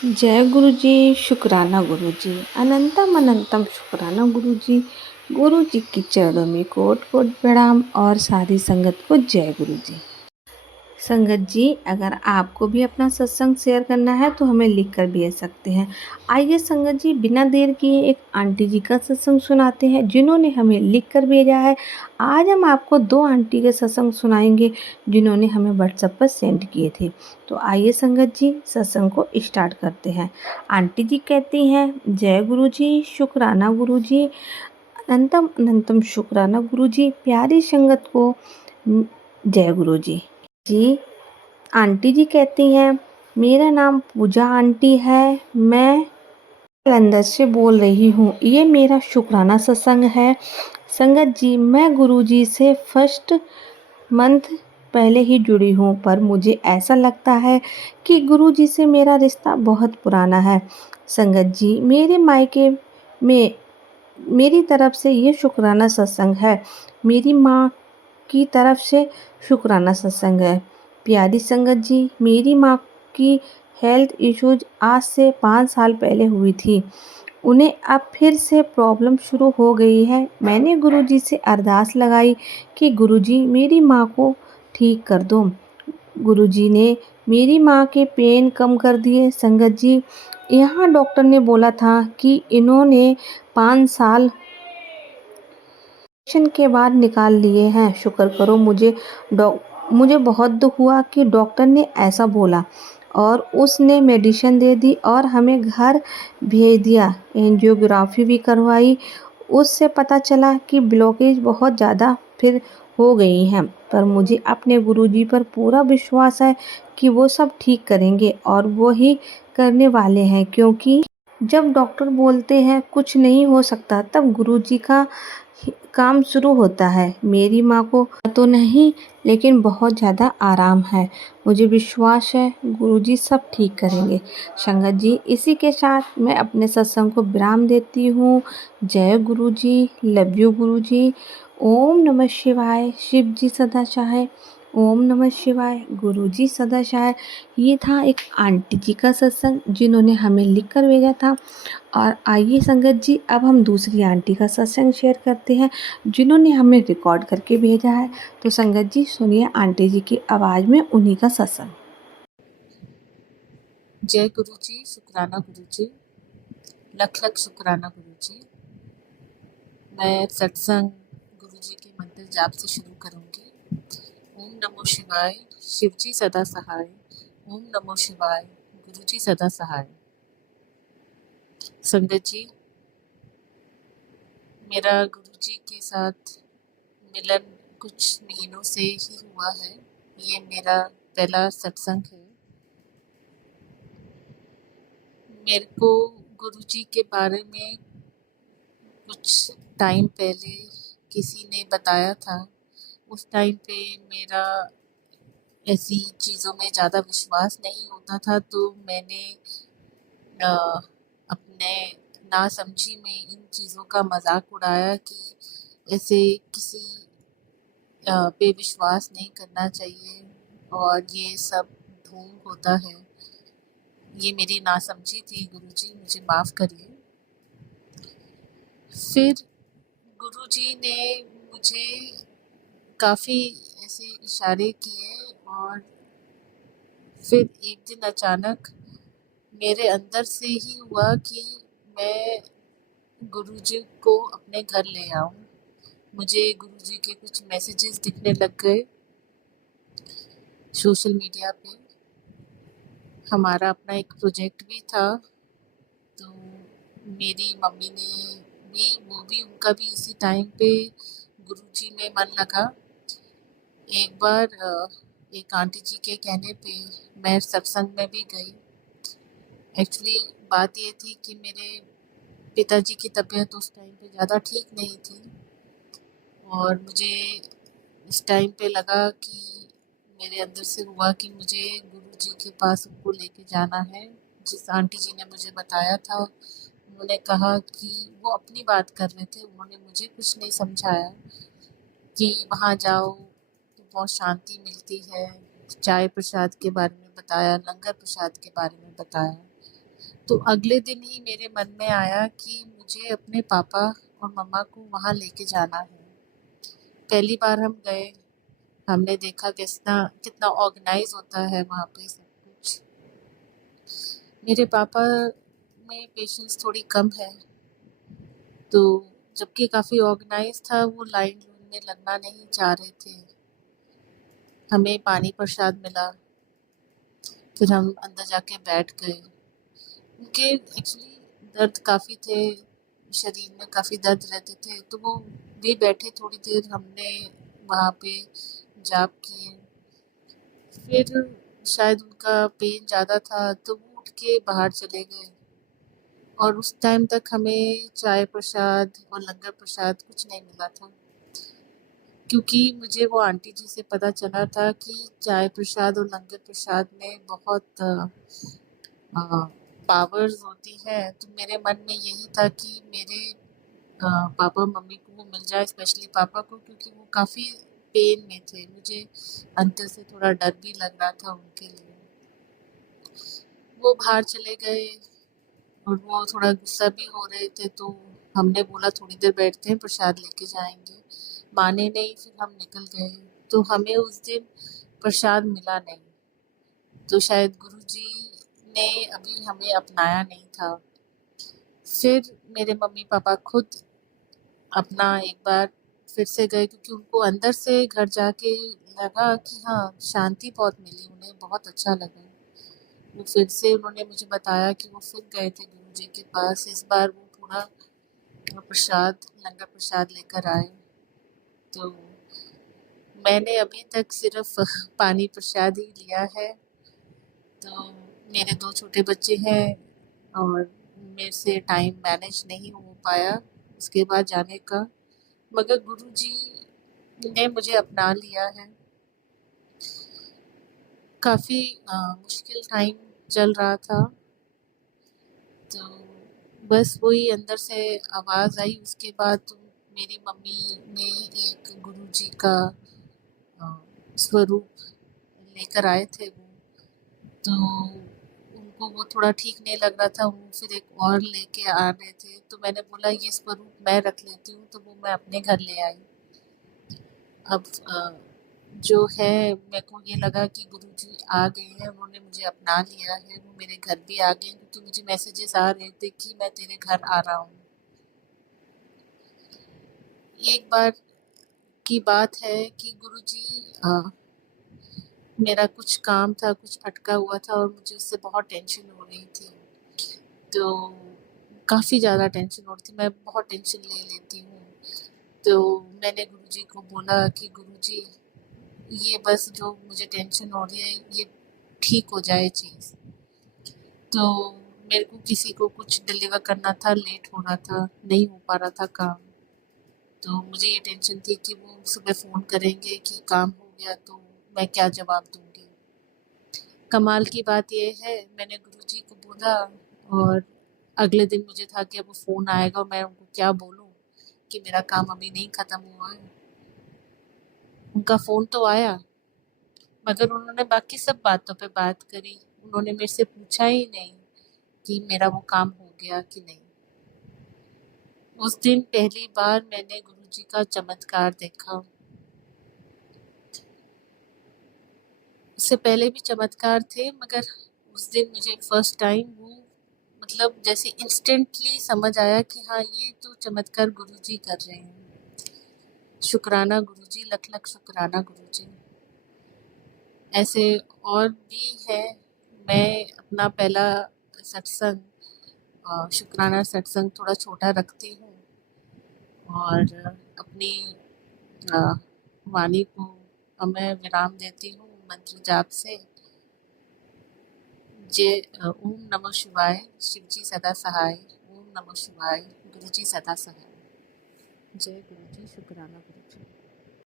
जय गुरु जी, शुक्राना गुरु जी, अनंतम अनंतम शुक्राना गुरु जी। गुरु जी की चरणों में कोट कोट प्रणाम और सारी संगत को जय गुरु जी। संगत जी, अगर आपको भी अपना सत्संग शेयर करना है तो हमें लिख कर भेज सकते हैं। आइए संगत जी, बिना देर किए एक आंटी जी का सत्संग सुनाते हैं जिन्होंने हमें लिख कर भेजा है। आज हम आपको दो आंटी के सत्संग सुनाएंगे जिन्होंने हमें व्हाट्सएप पर सेंड किए थे। तो आइए संगत जी, सत्संग को स्टार्ट करते हैं। आंटी जी कहती हैं, जय गुरु जी, शुक्राना गुरु जी, अनंतम अनंतम शुक्राना गुरु जी, प्यारी संगत को जय गुरु जी। जी, आंटी जी कहती हैं, मेरा नाम पूजा आंटी है, मैं जालंधर से बोल रही हूँ। ये मेरा शुक्राना सत्संग है। संगत जी, मैं गुरुजी से फर्स्ट मंथ पहले ही जुड़ी हूँ, पर मुझे ऐसा लगता है कि गुरुजी से मेरा रिश्ता बहुत पुराना है। संगत जी, मेरे मायके में मेरी तरफ से ये शुक्राना सत्संग है। मेरी माँ की तरफ से शुक्राना सत्संग है। प्यारी संगत जी, मेरी माँ की हेल्थ इश्यूज आज से 5 साल पहले हुई थी। उन्हें अब फिर से प्रॉब्लम शुरू हो गई है। मैंने गुरुजी से अरदास लगाई कि गुरुजी मेरी माँ को ठीक कर दो। गुरुजी ने मेरी माँ के पेन कम कर दिए। संगत जी, यहाँ डॉक्टर ने बोला था कि इन्होंने 5 साल ऑपरेशन के बाद निकाल लिए हैं। शुक्र करो, मुझे बहुत दुख हुआ कि डॉक्टर ने ऐसा बोला और उसने मेडिसिन दे दी और हमें घर भेज दिया। एंजियोग्राफी भी करवाई, उससे पता चला कि ब्लॉकेज बहुत ज़्यादा फिर हो गई हैं। पर मुझे अपने गुरुजी पर पूरा विश्वास है कि वो सब ठीक करेंगे और वो ही करने वाले हैं, क्योंकि जब डॉक्टर बोलते हैं कुछ नहीं हो सकता, तब गुरुजी का काम शुरू होता है। मेरी माँ को तो नहीं, लेकिन बहुत ज़्यादा आराम है। मुझे विश्वास है गुरुजी सब ठीक करेंगे। संगत जी, इसी के साथ मैं अपने सत्संग को विराम देती हूँ। जय गुरु जी, लव यू गुरु जी। ओम नमः शिवाय, शिव जी सदा चाहे। ओम नमः शिवाय, गुरु जी सदा चाहे। ये था एक आंटी जी का सत्संग जिन्होंने हमें लिख कर भेजा था। और आइए संगत जी, अब हम दूसरी आंटी का सत्संग शेयर करते हैं जिन्होंने हमें रिकॉर्ड करके भेजा है। तो संगत जी, सुनिए आंटी जी की आवाज़ में उन्हीं का सत्संग। जय गुरु जी, शुक्राना गुरु जी, लख लख शुक्राना गुरु जी। मैं सत्संग गुरु जी के मंत्र जाप से शुरू करूंगी। ओम नमो शिवाय, शिव जी सदा सहाय। ओम नमो शिवाय, गुरु जी सदा सहाय। संगत जी, मेरा गुरु जी के साथ मिलन कुछ महीनों से ही हुआ है। ये मेरा पहला सत्संग है। मेरे को गुरु जी के बारे में कुछ टाइम पहले किसी ने बताया था। उस टाइम पे मेरा ऐसी चीज़ों में ज़्यादा विश्वास नहीं होता था, तो मैंने अपने नासमझी में इन चीज़ों का मजाक उड़ाया कि ऐसे किसी पे विश्वास नहीं करना चाहिए और ये सब ढोंग होता है। ये मेरी नासमझी थी, गुरुजी मुझे माफ़ करिए। फिर गुरुजी ने मुझे काफ़ी ऐसे इशारे किए और फिर एक दिन अचानक मेरे अंदर से ही हुआ कि मैं गुरुजी को अपने घर ले आऊं। मुझे गुरुजी के कुछ मैसेजेस दिखने लग गए सोशल मीडिया पे। हमारा अपना एक प्रोजेक्ट भी था, तो मेरी मम्मी ने भी उनका भी इसी टाइम पे गुरुजी में मन लगा। एक बार एक आंटी जी के कहने पे मैं सत्संग में भी गई। एक्चुअली बात ये थी कि मेरे पिताजी की तबीयत उस टाइम पे ज़्यादा ठीक नहीं थी और मुझे इस टाइम पे लगा कि मेरे अंदर से हुआ कि मुझे गुरुजी के पास उनको लेके जाना है। जिस आंटी जी ने मुझे बताया था, उन्होंने कहा कि वो अपनी बात कर रहे थे, उन्होंने मुझे कुछ नहीं समझाया कि वहाँ जाओ तो बहुत शांति मिलती है। चाय प्रसाद के बारे में बताया, लंगर प्रसाद के बारे में बताया। तो अगले दिन ही मेरे मन में आया कि मुझे अपने पापा और मम्मा को वहाँ लेके जाना है। पहली बार हम गए, हमने देखा कितना कितना ऑर्गेनाइज होता है वहाँ पे सब कुछ। मेरे पापा में पेशेंस थोड़ी कम है, तो जबकि काफ़ी ऑर्गेनाइज था, वो लाइन में लगना नहीं चाह रहे थे। हमें पानी प्रसाद मिला, फिर हम अंदर जाके बैठ गए। उनके एक्चुअली दर्द काफ़ी थे, शरीर में काफ़ी दर्द रहते थे, तो वो भी बैठे थोड़ी देर, हमने वहाँ पे जाप किए। फिर शायद उनका पेन ज़्यादा था, तो वो उठ के बाहर चले गए और उस टाइम तक हमें चाय प्रसाद और लंगर प्रसाद कुछ नहीं मिला था, क्योंकि मुझे वो आंटी जी से पता चला था कि चाय प्रसाद और लंगर प्रसाद में बहुत पावर्स होती हैं। तो मेरे मन में यही था कि मेरे पापा मम्मी को वो मिल जाए, स्पेशली पापा को, क्योंकि वो काफ़ी पेन में थे। मुझे अंदर से थोड़ा डर भी लग रहा था उनके लिए। वो बाहर चले गए और वो थोड़ा गुस्सा भी हो रहे थे, तो हमने बोला थोड़ी देर बैठते हैं, प्रसाद लेके जाएंगे। माने नहीं, फिर हम निकल गए। तो हमें उस दिन प्रसाद मिला नहीं, तो शायद गुरुजी ने अभी हमें अपनाया नहीं था। फिर मेरे मम्मी पापा खुद अपना एक बार फिर से गए, क्योंकि उनको अंदर से घर जाके लगा कि हाँ, शांति बहुत मिली, उन्हें बहुत अच्छा लगा। वो फिर से उन्होंने मुझे बताया कि वो फिर गए थे गुरु जी के पास। इस बार वो थोड़ा प्रसाद, लंगर प्रसाद लेकर आए। तो मैंने अभी तक सिर्फ पानी प्रसाद ही लिया है। तो मेरे 2 छोटे बच्चे हैं और मेरे से टाइम मैनेज नहीं हो पाया उसके बाद जाने का। मगर गुरुजी ने मुझे अपना लिया है। काफ़ी मुश्किल टाइम चल रहा था, तो बस वही अंदर से आवाज़ आई। उसके बाद तो मेरी मम्मी ने एक गुरुजी का अ, स्वरूप लेकर आए थे वो। तो उनको वो थोड़ा ठीक नहीं लग रहा था, वो फिर एक और लेके आ रहे थे, तो मैंने बोला ये स्वरूप मैं रख लेती हूँ, तो वो मैं अपने घर ले आई। अब जो है, मेरे को ये लगा कि गुरुजी आ गए हैं, उन्होंने मुझे अपना लिया है, वो मेरे घर भी आ गए, क्योंकि मुझे मैसेजेस आ रहे थे कि मैं तेरे घर आ रहा हूँ। एक बार की बात है कि गुरुजी मेरा कुछ काम था, कुछ अटका हुआ था और मुझे उससे बहुत टेंशन हो रही थी। तो काफ़ी ज़्यादा टेंशन हो रही थी, मैं बहुत टेंशन ले लेती हूँ। तो मैंने गुरुजी को बोला कि गुरुजी, ये बस जो मुझे टेंशन हो रही है, ये ठीक हो जाए चीज़। तो मेरे को किसी को कुछ डिलीवर करना था, लेट हो रहा था, नहीं हो पा रहा था काम। तो मुझे ये टेंशन थी कि वो सुबह फ़ोन करेंगे कि काम हो गया, तो मैं क्या जवाब दूँगी। कमाल की बात ये है, मैंने गुरुजी को बोला और अगले दिन मुझे था कि अब वो फ़ोन आएगा और मैं उनको क्या बोलूँ कि मेरा काम अभी नहीं ख़त्म हुआ है। उनका फ़ोन तो आया, मगर उन्होंने बाकी सब बातों पे बात करी। उन्होंने मेरे से पूछा ही नहीं कि मेरा वो काम हो गया कि नहीं। उस दिन पहली बार मैंने गुरुजी का चमत्कार देखा। उससे पहले भी चमत्कार थे, मगर उस दिन मुझे फर्स्ट टाइम वो, मतलब जैसे इंस्टेंटली समझ आया कि हाँ, ये तो चमत्कार गुरुजी कर रहे हैं। शुक्राना गुरुजी, लख लख शुक्राना गुरुजी। ऐसे और भी है। मैं अपना पहला सत्संग, शुक्राना सत्संग, थोड़ा छोटा रखती हूँ और अपनी अ, वाणी को मैं विराम देती हूँ मंत्र जाप से। ओम नमः शिवाय, शिवजी सदा सहाय। ओम नमः शिवाय, गुरुजी सदा सहाय। जय गुरुजी, शुक्राना गुरुजी।